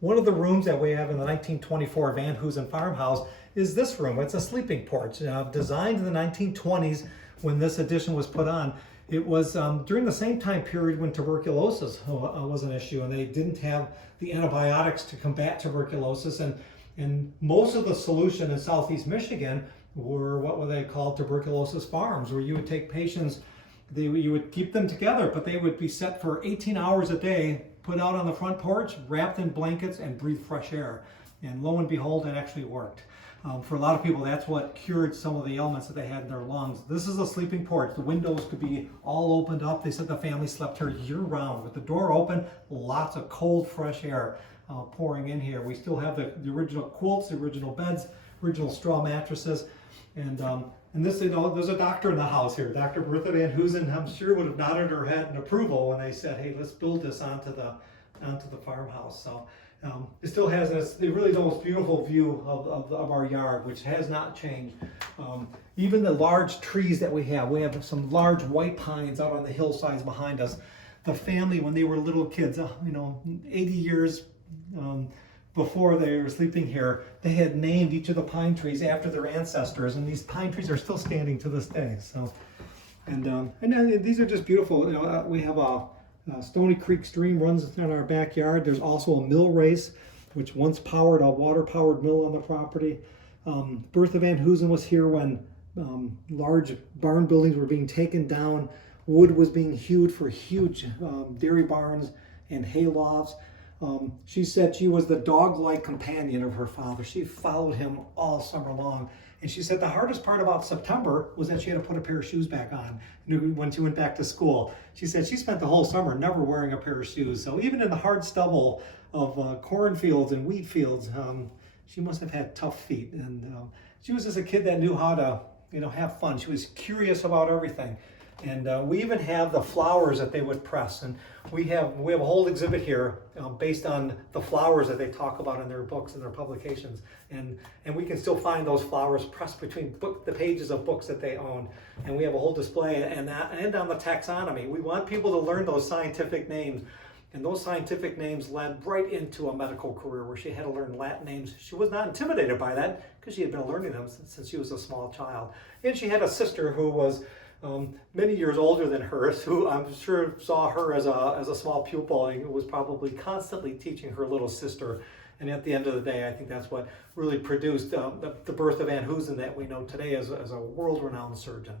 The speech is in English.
One of the rooms that we have in the 1924 Van Hoosen farmhouse is this room. It's a sleeping porch, designed in the 1920s when this addition was put on. It was during the same time period when tuberculosis was an issue, and they didn't have the antibiotics to combat tuberculosis. And most of the solution in Southeast Michigan were what were they called tuberculosis farms, where you would take patients, you would keep them together, but they would be set for 18 hours a day, put out on the front porch, wrapped in blankets, and breathe fresh air. And lo and behold, it actually worked. For a lot of people, that's what cured some of the ailments that they had in their lungs. This is a sleeping porch. The windows could be all opened up. They said the family slept here year-round with the door open, lots of cold, fresh air pouring in here. We still have the original quilts, the original beds, original straw mattresses, and this, there's a doctor in the house here, Dr. Bertha Van Hoosen. I'm sure would have nodded her head in approval when they said, "Hey, let's build this onto the farmhouse." So it still has really the most beautiful view of our yard, which has not changed. Even the large trees that we have some large white pines out on the hillsides behind us. The family, when they were little kids, 80 years before they were sleeping here, they had named each of the pine trees after their ancestors, and these pine trees are still standing to this day. So, and these are just beautiful. We have a Stony Creek stream runs in our backyard. There's also a mill race, which once powered a water-powered mill on the property. Bertha Van Hoosen was here when large barn buildings were being taken down. Wood was being hewed for huge dairy barns and hay lofts. She said she was the dog-like companion of her father. She followed him all summer long. And she said the hardest part about September was that she had to put a pair of shoes back on when she went back to school. She said she spent the whole summer never wearing a pair of shoes. So even in the hard stubble of cornfields and wheat fields, she must have had tough feet. And she was just a kid that knew how to, have fun. She was curious about everything. And we even have the flowers that they would press, and we have a whole exhibit here based on the flowers that they talk about in their books and their publications, and we can still find those flowers pressed between the pages of books that they own, and we have a whole display and on the taxonomy. We want people to learn those scientific names, and those scientific names led right into a medical career where she had to learn Latin names. She was not intimidated by that because she had been learning them since she was a small child, and she had a sister who was many years older than hers, who I'm sure saw her as a small pupil and was probably constantly teaching her little sister. And at the end of the day, I think that's what really produced the Bertha Van Hoosen that we know today as a world-renowned surgeon.